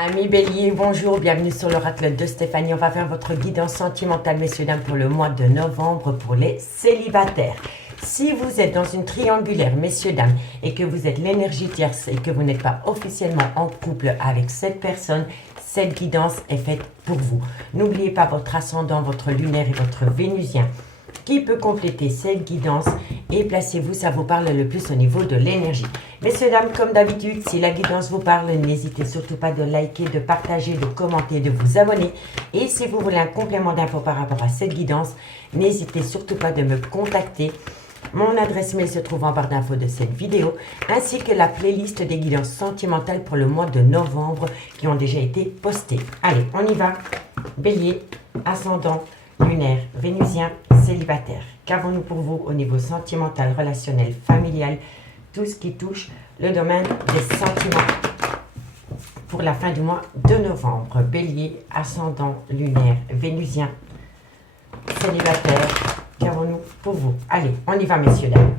Amis Bélier, bonjour, bienvenue sur l'oracle de Stéphanie. On va faire votre guidance sentimentale, messieurs, dames, pour le mois de novembre pour les célibataires. Si vous êtes dans une triangulaire, messieurs, dames, et que vous êtes l'énergie tierce et que vous n'êtes pas officiellement en couple avec cette personne, cette guidance est faite pour vous. N'oubliez pas votre ascendant, votre lunaire et votre vénusien qui peut compléter cette guidance et placez-vous, ça vous parle le plus au niveau de l'énergie. Messieurs, dames, comme d'habitude, si la guidance vous parle, n'hésitez surtout pas de liker, de partager, de commenter, de vous abonner. Et si vous voulez un complément d'infos par rapport à cette guidance, n'hésitez surtout pas de me contacter. Mon adresse mail se trouve en barre d'infos de cette vidéo, ainsi que la playlist des guidances sentimentales pour le mois de novembre qui ont déjà été postées. Allez, on y va. Bélier, ascendant, lunaire, vénusien, célibataire. Qu'avons-nous pour vous au niveau sentimental, relationnel, familial, tout ce qui touche le domaine des sentiments pour la fin du mois de novembre? Bélier, ascendant, lunaire, vénusien, célibataire. Qu'avons-nous pour vous? Allez, on y va, messieurs, dames.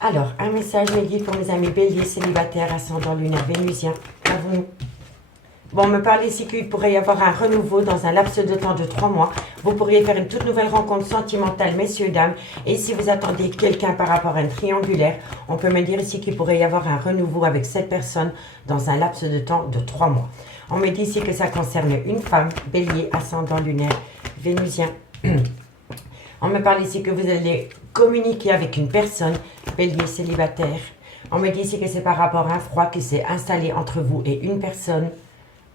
Alors, un message me guide pour mes amis Bélier, célibataire, ascendant, lunaire, vénusien. Qu'avons-nous? Bon, on me parle ici qu'il pourrait y avoir un renouveau dans un laps de temps de 3 mois. Vous pourriez faire une toute nouvelle rencontre sentimentale, messieurs, dames. Et si vous attendez quelqu'un par rapport à un triangulaire, on peut me dire ici qu'il pourrait y avoir un renouveau avec cette personne dans un laps de temps de 3 mois. On me dit ici que ça concerne une femme, Bélier, ascendant, lunaire, vénusien. On me parle ici que vous allez communiquer avec une personne, Bélier, célibataire. On me dit ici que c'est par rapport à un froid qui s'est installé entre vous et une personne.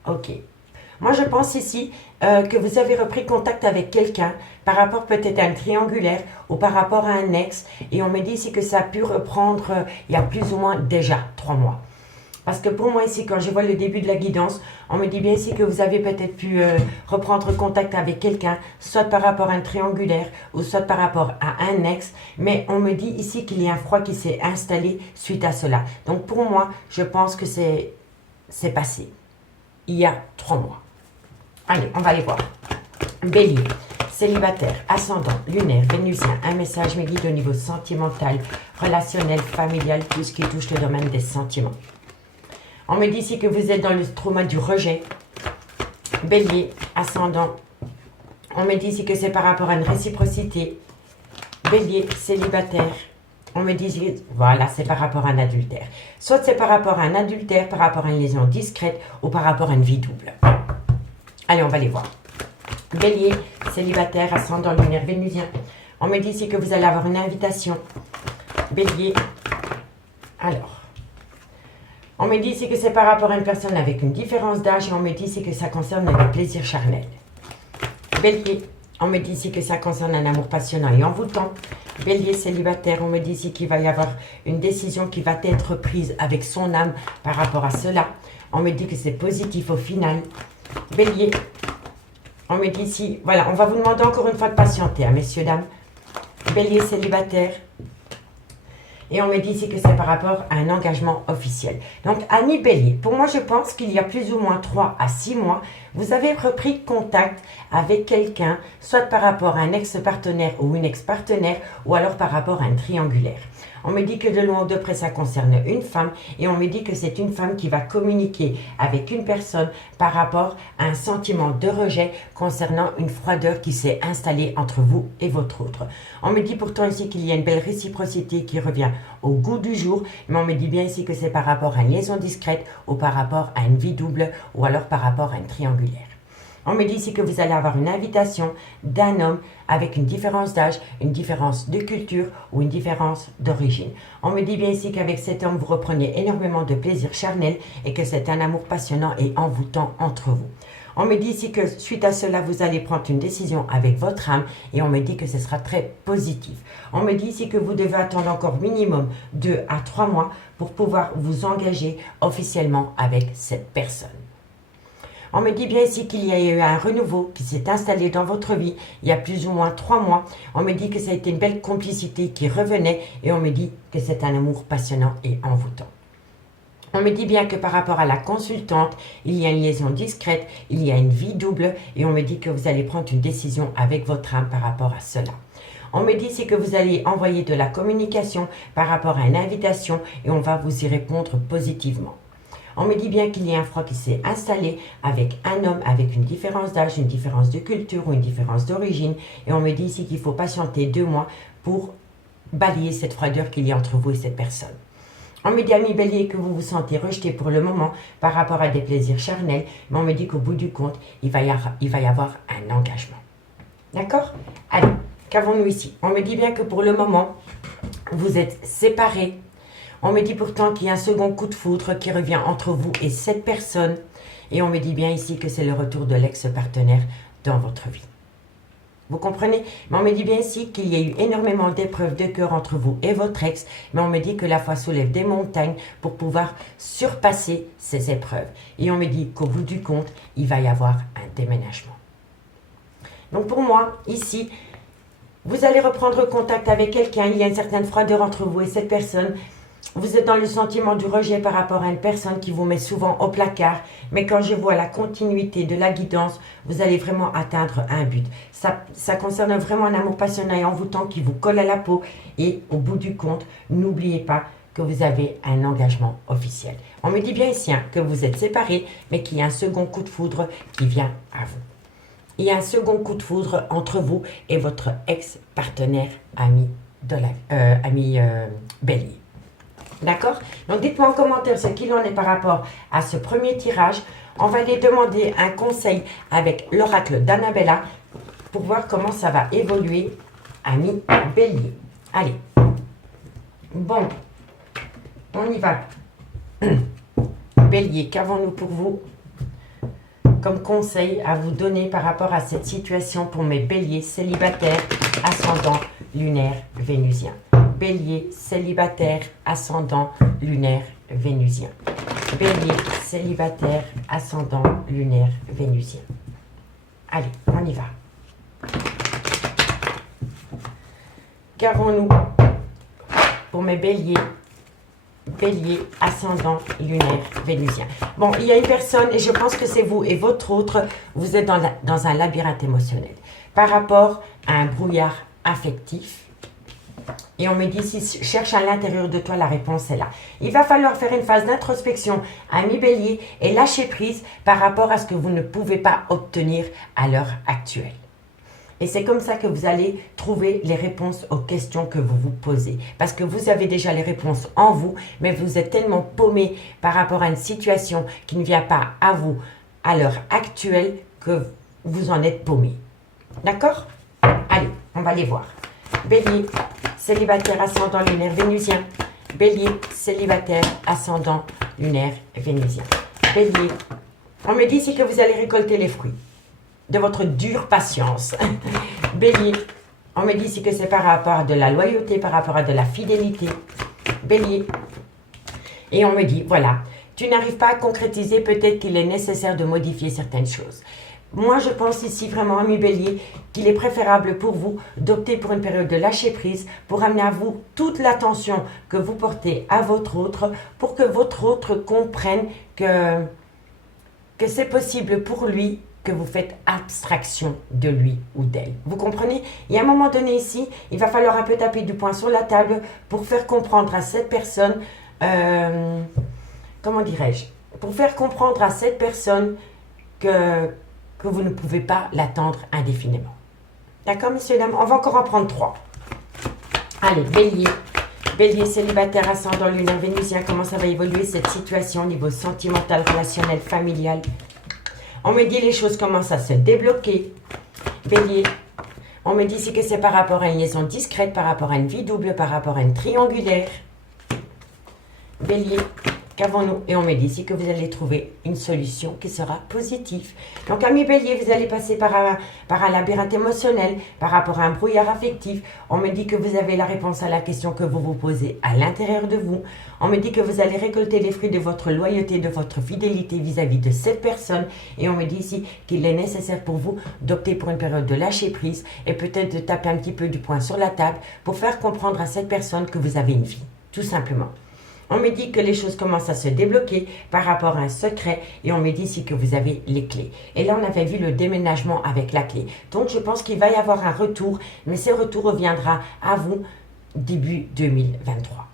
Ok. Moi, je pense ici que vous avez repris contact avec quelqu'un par rapport peut-être à un triangulaire ou par rapport à un ex. Et on me dit ici que ça a pu reprendre il y a plus ou moins déjà 3 mois. Parce que pour moi ici, quand je vois le début de la guidance, on me dit bien ici que vous avez peut-être pu reprendre contact avec quelqu'un, soit par rapport à un triangulaire ou soit par rapport à un ex. Mais on me dit ici qu'il y a un froid qui s'est installé suite à cela. Donc pour moi, je pense que c'est passé il y a 3 mois. Allez, on va aller voir. Bélier, célibataire, ascendant, lunaire, vénusien. Un message me guide au niveau sentimental, relationnel, familial, tout ce qui touche le domaine des sentiments. On me dit ici que vous êtes dans le trauma du rejet. Bélier, ascendant. On me dit ici que c'est par rapport à une réciprocité. Bélier, célibataire. On me dit, voilà, c'est par rapport à un adultère. Soit c'est par rapport à un adultère, par rapport à une liaison discrète ou par rapport à une vie double. Allez, on va les voir. Bélier, célibataire, ascendant, lunaire, vénusien. On me dit ici que vous allez avoir une invitation. Bélier, alors. On me dit ici que c'est par rapport à une personne avec une différence d'âge et on me dit ici que ça concerne le plaisir charnel. Bélier, on me dit ici que ça concerne un amour passionnant et envoûtant. Bélier, célibataire, on me dit ici qu'il va y avoir une décision qui va être prise avec son âme par rapport à cela. On me dit que c'est positif au final. Bélier, on me dit ici, voilà, on va vous demander encore une fois de patienter, hein, messieurs, dames. Bélier, célibataire. Et on me dit ici que c'est par rapport à un engagement officiel. Donc, Annie Bélier, pour moi, je pense qu'il y a plus ou moins 3 à 6 mois, vous avez repris contact avec quelqu'un, soit par rapport à un ex-partenaire ou une ex-partenaire, ou alors par rapport à un triangulaire. On me dit que de loin ou de près, ça concerne une femme et on me dit que c'est une femme qui va communiquer avec une personne par rapport à un sentiment de rejet concernant une froideur qui s'est installée entre vous et votre autre. On me dit pourtant ici qu'il y a une belle réciprocité qui revient au goût du jour, mais on me dit bien ici que c'est par rapport à une liaison discrète ou par rapport à une vie double ou alors par rapport à une triangulaire. On me dit ici que vous allez avoir une invitation d'un homme avec une différence d'âge, une différence de culture ou une différence d'origine. On me dit bien ici qu'avec cet homme, vous reprenez énormément de plaisir charnel et que c'est un amour passionnant et envoûtant entre vous. On me dit ici que suite à cela, vous allez prendre une décision avec votre âme et on me dit que ce sera très positif. On me dit ici que vous devez attendre encore minimum 2 à 3 mois pour pouvoir vous engager officiellement avec cette personne. On me dit bien ici qu'il y a eu un renouveau qui s'est installé dans votre vie il y a plus ou moins 3 mois. On me dit que ça a été une belle complicité qui revenait et on me dit que c'est un amour passionnant et envoûtant. On me dit bien que par rapport à la consultante, il y a une liaison discrète, il y a une vie double et on me dit que vous allez prendre une décision avec votre âme par rapport à cela. On me dit c'est que vous allez envoyer de la communication par rapport à une invitation et on va vous y répondre positivement. On me dit bien qu'il y a un froid qui s'est installé avec un homme avec une différence d'âge, une différence de culture ou une différence d'origine. Et on me dit ici qu'il faut patienter 2 mois pour balayer cette froideur qu'il y a entre vous et cette personne. On me dit, ami Bélier, que vous vous sentez rejeté pour le moment par rapport à des plaisirs charnels, mais on me dit qu'au bout du compte, il va y avoir un engagement. D'accord? Allez, qu'avons-nous ici? On me dit bien que pour le moment, vous êtes séparés. On me dit pourtant qu'il y a un second coup de foudre qui revient entre vous et cette personne. Et on me dit bien ici que c'est le retour de l'ex-partenaire dans votre vie. Vous comprenez? Mais on me dit bien ici qu'il y a eu énormément d'épreuves de cœur entre vous et votre ex. Mais on me dit que la foi soulève des montagnes pour pouvoir surpasser ces épreuves. Et on me dit qu'au bout du compte, il va y avoir un déménagement. Donc pour moi, ici, vous allez reprendre contact avec quelqu'un. Il y a une certaine froideur entre vous et cette personne. Vous êtes dans le sentiment du rejet par rapport à une personne qui vous met souvent au placard. Mais quand je vois la continuité de la guidance, vous allez vraiment atteindre un but. Ça concerne vraiment un amour passionné et envoûtant qui vous colle à la peau. Et au bout du compte, n'oubliez pas que vous avez un engagement officiel. On me dit bien ici que vous êtes séparés, mais qu'il y a un second coup de foudre qui vient à vous. Il y a un second coup de foudre entre vous et votre ex-partenaire ami Bélier. D'accord? Donc, dites-moi en commentaire ce qu'il en est par rapport à ce premier tirage. On va aller demander un conseil avec l'oracle d'Annabella pour voir comment ça va évoluer, ami Bélier. Allez. Bon. On y va. Bélier, qu'avons-nous pour vous comme conseil à vous donner par rapport à cette situation pour mes béliers célibataires, ascendant lunaire vénusien? Bélier célibataire, ascendant lunaire vénusien. Bélier célibataire, ascendant lunaire vénusien. Allez, on y va. Qu'avons-nous pour mes béliers? Bélier, ascendant, lunaire, vénusien. Bon, il y a une personne, et je pense que c'est vous et votre autre, vous êtes dans un labyrinthe émotionnel par rapport à un brouillard affectif. Et on me dit, si cherche à l'intérieur de toi, la réponse est là. Il va falloir faire une phase d'introspection, ami Bélier, et lâcher prise par rapport à ce que vous ne pouvez pas obtenir à l'heure actuelle. Et c'est comme ça que vous allez trouver les réponses aux questions que vous vous posez. Parce que vous avez déjà les réponses en vous, mais vous êtes tellement paumé par rapport à une situation qui ne vient pas à vous à l'heure actuelle que vous en êtes paumé. D'accord? Allez, on va les voir. Bélier, célibataire, ascendant, lunaire, vénusien. Bélier, célibataire, ascendant, lunaire, vénusien. Bélier, on me dit ici que vous allez récolter les fruits de votre dure patience. Bélier, on me dit ici que c'est par rapport à de la loyauté, par rapport à de la fidélité. Bélier, et on me dit, voilà, tu n'arrives pas à concrétiser, peut-être qu'il est nécessaire de modifier certaines choses. Moi, je pense ici vraiment, ami Bélier, qu'il est préférable pour vous d'opter pour une période de lâcher prise, pour amener à vous toute l'attention que vous portez à votre autre, pour que votre autre comprenne que c'est possible pour lui, que vous faites abstraction de lui ou d'elle. Vous comprenez? Il y a un moment donné ici, il va falloir un peu taper du poing sur la table pour faire comprendre à cette personne, comment dirais-je? Pour faire comprendre à cette personne que vous ne pouvez pas l'attendre indéfiniment. D'accord, messieurs, dames? On va encore en prendre 3. Allez, Bélier. Bélier, célibataire, ascendant, lunaire, vénusien. Comment ça va évoluer cette situation au niveau sentimental, relationnel, familial? On me dit les choses commencent à se débloquer. Bélier, on me dit ici que c'est par rapport à une liaison discrète, par rapport à une vie double, par rapport à une triangulaire. Bélier, qu'avons-nous? Et on me dit ici que vous allez trouver une solution qui sera positive. Donc, ami Bélier, vous allez passer par un labyrinthe émotionnel, par rapport à un brouillard affectif. On me dit que vous avez la réponse à la question que vous vous posez à l'intérieur de vous. On me dit que vous allez récolter les fruits de votre loyauté, de votre fidélité vis-à-vis de cette personne. Et on me dit ici qu'il est nécessaire pour vous d'opter pour une période de lâcher prise et peut-être de taper un petit peu du poing sur la table pour faire comprendre à cette personne que vous avez une vie, tout simplement. On me dit que les choses commencent à se débloquer par rapport à un secret et on me dit ici que vous avez les clés. Et là, on avait vu le déménagement avec la clé. Donc, je pense qu'il va y avoir un retour, mais ce retour reviendra à vous début 2023.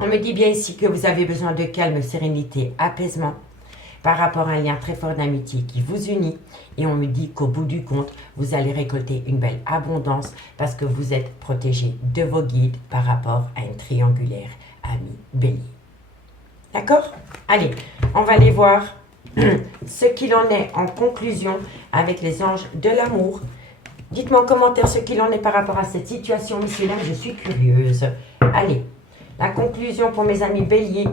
On me dit bien ici que vous avez besoin de calme, sérénité, apaisement par rapport à un lien très fort d'amitié qui vous unit. Et on me dit qu'au bout du compte, vous allez récolter une belle abondance parce que vous êtes protégé de vos guides par rapport à une triangulaire ami bélier. D'accord? Allez, on va aller voir ce qu'il en est en conclusion avec les anges de l'amour. Dites-moi en commentaire ce qu'il en est par rapport à cette situation, messieurs, dames, je suis curieuse. Allez, la conclusion pour mes amis béliers.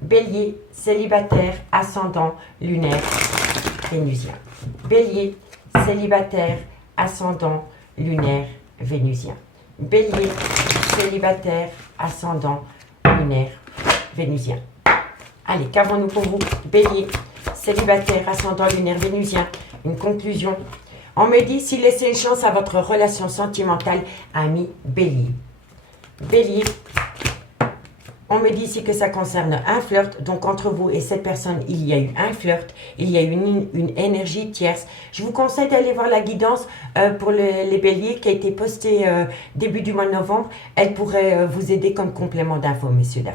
Bélier, célibataire, ascendant, lunaire, vénusien. Bélier, célibataire, ascendant, lunaire, vénusien. Bélier, célibataire, ascendant, lunaire, vénusien. Allez, qu'avons-nous pour vous? Bélier, célibataire, ascendant, lunaire, vénusien. Une conclusion. On me dit si laissez une chance à votre relation sentimentale, ami Bélier. Bélier, on me dit ici que ça concerne un flirt. Donc, entre vous et cette personne, il y a eu un flirt. Il y a eu une énergie tierce. Je vous conseille d'aller voir la guidance pour les béliers qui a été postée début du mois de novembre. Elle pourrait vous aider comme complément d'infos, messieurs, dames.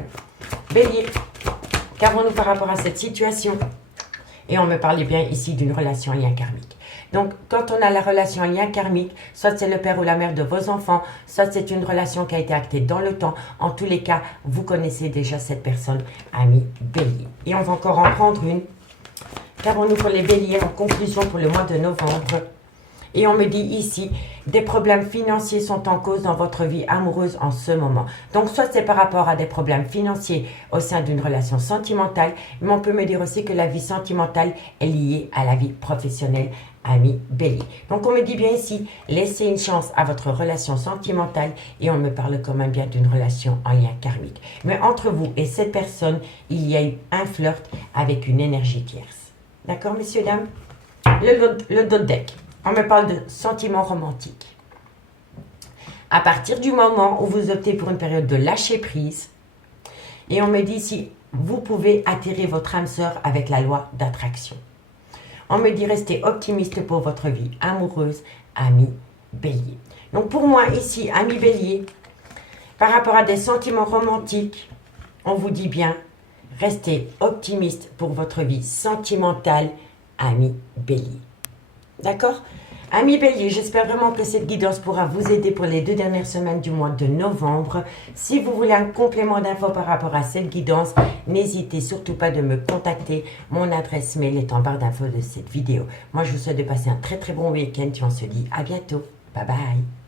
Bélier, qu'avons-nous par rapport à cette situation? Et on me parlait bien ici d'une relation en lien karmique. Donc, quand on a la relation en lien karmique, soit c'est le père ou la mère de vos enfants, soit c'est une relation qui a été actée dans le temps. En tous les cas, vous connaissez déjà cette personne, ami bélier. Et on va encore en prendre une. Qu'avons-nous pour les béliers en conclusion pour le mois de novembre? Et on me dit ici, des problèmes financiers sont en cause dans votre vie amoureuse en ce moment. Donc, soit c'est par rapport à des problèmes financiers au sein d'une relation sentimentale, mais on peut me dire aussi que la vie sentimentale est liée à la vie professionnelle, ami bélier. Donc, on me dit bien ici, laissez une chance à votre relation sentimentale et on me parle quand même bien d'une relation en lien karmique. Mais entre vous et cette personne, il y a eu un flirt avec une énergie tierce. D'accord, messieurs, dames? Le dos de deck. On me parle de sentiments romantiques. À partir du moment où vous optez pour une période de lâcher prise, et on me dit si vous pouvez attirer votre âme sœur avec la loi d'attraction. On me dit restez optimiste pour votre vie amoureuse, ami bélier. Donc pour moi ici, ami bélier, par rapport à des sentiments romantiques, on vous dit bien, restez optimiste pour votre vie sentimentale, ami bélier. D'accord? Amis bélier, j'espère vraiment que cette guidance pourra vous aider pour les 2 dernières semaines du mois de novembre. Si vous voulez un complément d'infos par rapport à cette guidance, n'hésitez surtout pas de me contacter. Mon adresse mail est en barre d'infos de cette vidéo. Moi, je vous souhaite de passer un très très bon week-end et on se dit à bientôt. Bye bye.